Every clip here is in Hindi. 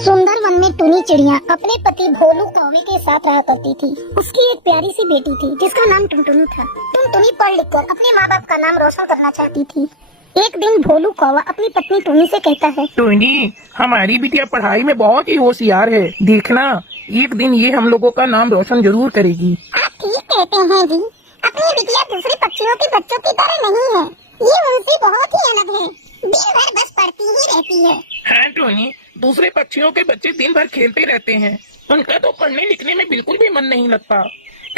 सुंदर वन में टूनी चिड़िया अपने पति भोलू कौवे के साथ रहा करती थी। उसकी एक प्यारी सी बेटी थी जिसका नाम टुनटुनी था। टुनटुनी पढ़ लिख कर अपने माँ बाप का नाम रोशन करना चाहती थी। एक दिन भोलू कौवा अपनी पत्नी टूनी से कहता है, टूनी, हमारी बिटिया पढ़ाई में बहुत ही होशियार है। देखना, एक दिन ये हम लोगों का नाम रोशन जरूर करेगी। आप ठीक कहते हैं जी। अपनी बिटिया दूसरे पक्षियों के बच्चों की तरह नहीं है। ये उनसे बहुत ही अलग है। दिन भर बस पढ़ती ही रहती है। हाँ टूनी, दूसरे पक्षियों के बच्चे दिन भर खेलते रहते हैं। उनका तो पढ़ने लिखने में बिल्कुल भी मन नहीं लगता।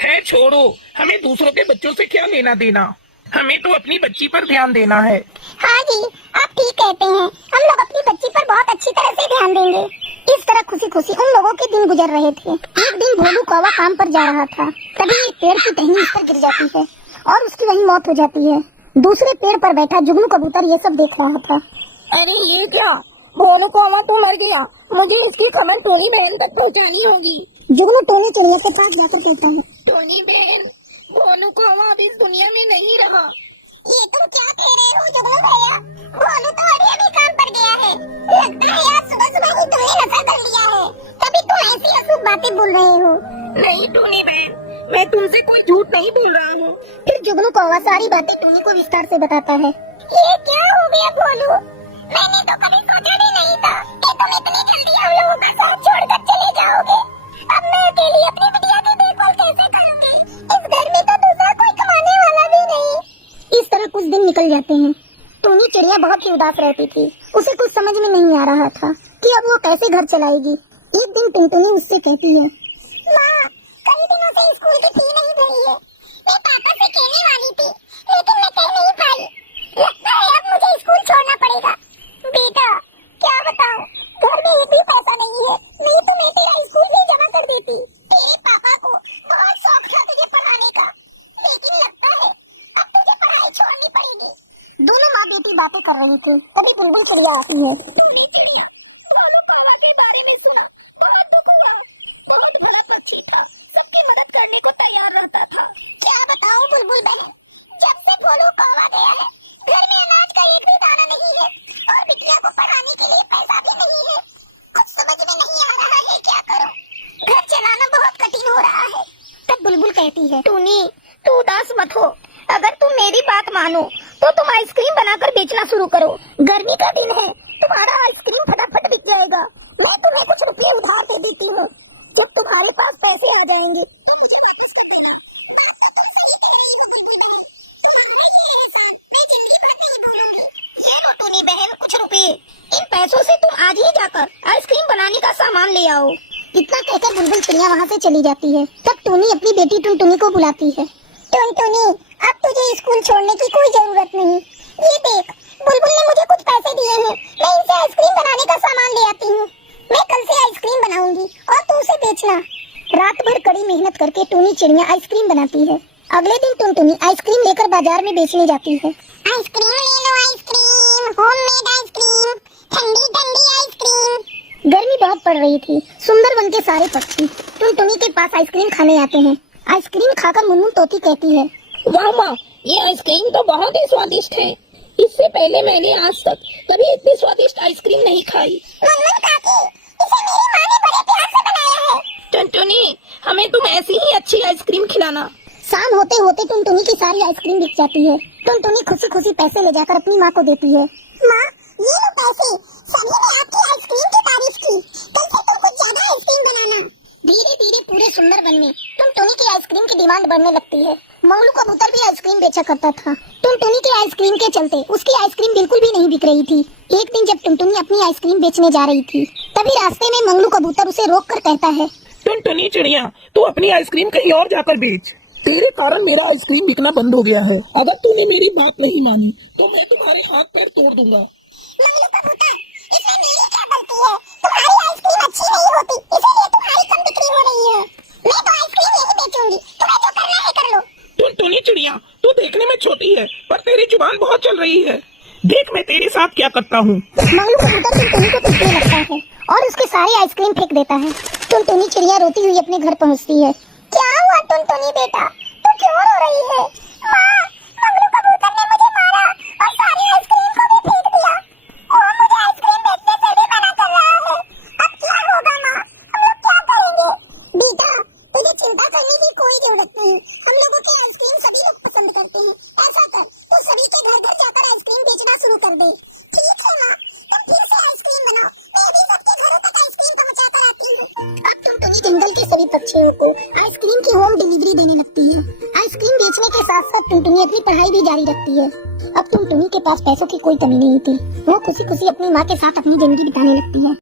खैर छोड़ो, हमें दूसरों के बच्चों से क्या लेना देना। हमें तो अपनी बच्ची पर ध्यान देना है। हाँ जी, आप ठीक कहते हैं। हम लोग अपनी बच्ची पर बहुत अच्छी तरह से ध्यान देंगे। इस तरह खुशी खुशी उन लोगों के दिन गुजर रहे थे। एक दिन भोलू कौवा काम पर जा रहा था। तभी एक पेड़ की टहनी उस पर गिर जाती है और उसकी वहीं मौत हो जाती है। दूसरे पेड़ पर बैठा जुगनू कबूतर ये सब देख रहा था। अरे ये क्या, भोलू कौवा तो मर गया। मुझे इसकी खबर टोनी बहन तक पहुंचानी होगी। जुगनू टोनी चिड़िया के पास जाकर कहता है, टोनी बहन, भोलू कौवा अब इस दुनिया में नहीं रहा। ये तुम क्या कह रहे हो जुगनू भैया? भोलू तो अभी काम पर गया है। लगता है आज सुबह सुबह ही तुमने नशा कर लिया है, तभी तुम ऐसी अशुभ बातें बोल रहे हो। नहीं टोनी बहन, मैं तुमसे कोई झूठ नहीं बोल रहा हूँ। फिर जुगनू कौवा सारी बातें टोनी को विस्तार से बताता है। ये क्या हो गया भोलू? मैंने तो कभी सोचा भी नहीं था कि तुम इतनी जल्दी हम लोगों का साथ छोड़कर चले जाओगे। अब मैं अकेली अपनी बिटिया की देखभाल कैसे करूंगी? इस घर में तो दूसरा कोई कमाने वाला भी नहीं। इस तरह कुछ दिन निकल जाते हैं। टोनी चिड़िया बहुत ही उदास रहती थी। उसे कुछ समझ में नहीं आ रहा था कि अब वो कैसे घर चलाएगी। एक दिन टुनटुनी उससे कहती है, माँ, कई दिनों से स्कूल की फी नहीं भरी है। मैं पापा से कहने वाली थी, लेकिन मैं कह नहीं पाई। लगता है अब मुझे स्कूल छोड़ना पड़ेगा। बेटा, क्या बताऊं, घर में एक भी पैसा नहीं है, नहीं तो मैं तेरा स्कूल फी जमा कर देती। तेरे पापा को बहुत शौक था तुझे पढ़ाने का, लेकिन लगता है अब तुझे पढ़ाई छोड़नी पड़ेगी। दोनों माँ बेटी बातें कर रही थी, तभी बुलबुल चिड़िया आती है। भोलू कौवा के बारे में सुना, बहुत दुख हुआ। बहुत बड़ा पक्षी था, सबकी मदद करने को तैयार रहता था। क्या बताऊं बुलबुल बनी, जब से भोलू कौवा गया है, घर में अनाज का एक भी दाना नहीं है और बिटिया को पढ़ाने के लिए पैसा भी नहीं है। कुछ समझ में नहीं आ रहा है क्या करूं। घर चलाना बहुत कठिन हो रहा है। तब बुलबुल कहती है, टूनी, तू उदास मत हो। अगर तुम मेरी बात मानो तो तुम आइसक्रीम बनाकर बेचना शुरू करो। गर्मी का दिन है, तुम्हारा आइसक्रीम फटाफट बिक जाएगा। मैं तुम्हें कुछ रुपये उधार दे देती हूँ, जब तुम्हारे पास पैसे आ जाएंगे। टूनी बहन, कुछ रुपये, इन पैसों से तुम आज ही जाकर आइसक्रीम बनाने का सामान ले आओ। इतना कहकर बुलबुल चिड़िया वहाँ से चली जाती है। तब टूनी अपनी बेटी टुनटुनी को बुलाती है। टुनटुनी, अब तुझे स्कूल छोड़ने की कोई जरूरत नहीं। ये देख, बुलबुल ने मुझे कुछ पैसे दिए हैं, मैं इनसे आइसक्रीम बनाने का सामान ले आती हूँ। मैं कल से आइसक्रीम बनाऊंगी और तू उसे बेचना। रात भर कड़ी मेहनत करके टूनी चिड़िया आइसक्रीम बनाती है। अगले दिन टुनटुनी आइसक्रीम लेकर बाजार में बेचने जाती है। आइसक्रीम ले लो, आइसक्रीम, होममेड आइसक्रीम, ठंडी ठंडी आइसक्रीम। गर्मी बहुत पड़ रही थी। सुंदर वन के सारे पक्षी टुनटुनी के पास आइसक्रीम खाने आते हैं। आइसक्रीम खाकर मुनमुन तोती कहती है, वाह माँ, ये आइसक्रीम तो बहुत ही स्वादिष्ट है। इससे पहले मैंने आज तक कभी इतनी स्वादिष्ट आइसक्रीम नहीं खाई। मुनमुन काकी, इसे मेरी माँ ने बड़े प्यार से बनाया है। टुनटुनी, हमें तुम ऐसी ही अच्छी आइसक्रीम खिलाना। शाम होते होते टुनटुनी की सारी आइसक्रीम बिक जाती है। टुनटुनी खुशी खुशी पैसे ले जाकर अपनी माँ को देती है। माँ, ये लो पैसे, सभी ने आपकी आइसक्रीम की तारीफ की। कल से तुम कुछ ज्यादा आइसक्रीम बनाना। धीरे धीरे पूरे सुंदर वन में टुनटुनी की आइसक्रीम की डिमांड बढ़ने लगती है। मंगलू कबूतर भी आइसक्रीम बेचा करता था। टुनटुनी की आइसक्रीम के चलते उसकी आइसक्रीम बिल्कुल भी नहीं बिक रही थी। एक दिन जब टुनटुनी अपनी आइसक्रीम बेचने जा रही थी, तभी रास्ते में मंगलू कबूतर उसे रोक कर कहता है, टुनटुनी चिड़िया, तू अपनी आइसक्रीम कहीं और जाकर बेच। तेरे कारण मेरा आइसक्रीम बिकना बंद हो गया है। अगर तूने मेरी बात नहीं मानी तो मैं तुम्हारे हाथ पैर तोड़ दूंगा। मंगलू कबूतर, इसमें मेरी क्या गलती है? तुम्हारी आइसक्रीम अच्छी नहीं होती, इसीलिए तुम्हारी कम बिक्री हो रही है। मैं तो आइसक्रीम यही बेचूंगी, तुम्हें जो करना है कर लो। टुनटुनी चिड़िया, तू देखने में छोटी है पर तेरी जुबान बहुत चल रही है। देख मैं तेरे साथ क्या करता हूँ। मंगलू कबूतर टुनटुनी को पीटने लगता है और उसके सारे आइसक्रीम फेंक देता है। टुनटुनी चिड़िया रोती हुई अपने घर पहुँचती है। क्या हुआ टुनटुनी बेटा, तू क्यों रो रही है? माँ, मंगलू कबूतर ने मुझे मारा और सारी आइसक्रीम को भी फेंक दिया। वो मुझे आइसक्रीम बेचने से भी मना कर रहा है। अब क्या दे। ठीक है माँ, तुम फिर से आइसक्रीम बनाओ, मैं भी सबके घरों तक आइसक्रीम पहुँचा कर आती हूँ। अब टुनटुनी जंगल के सभी पक्षियों को आइसक्रीम की होम डिलीवरी देने लगती है। आइसक्रीम बेचने के साथ साथ टुनटुनी अपनी पढ़ाई भी जारी रखती है। अब टुनटुनी के पास पैसों की कोई कमी नहीं थी, वो खुशी खुशी अपनी माँ के साथ अपनी जिंदगी बिताने लगती है।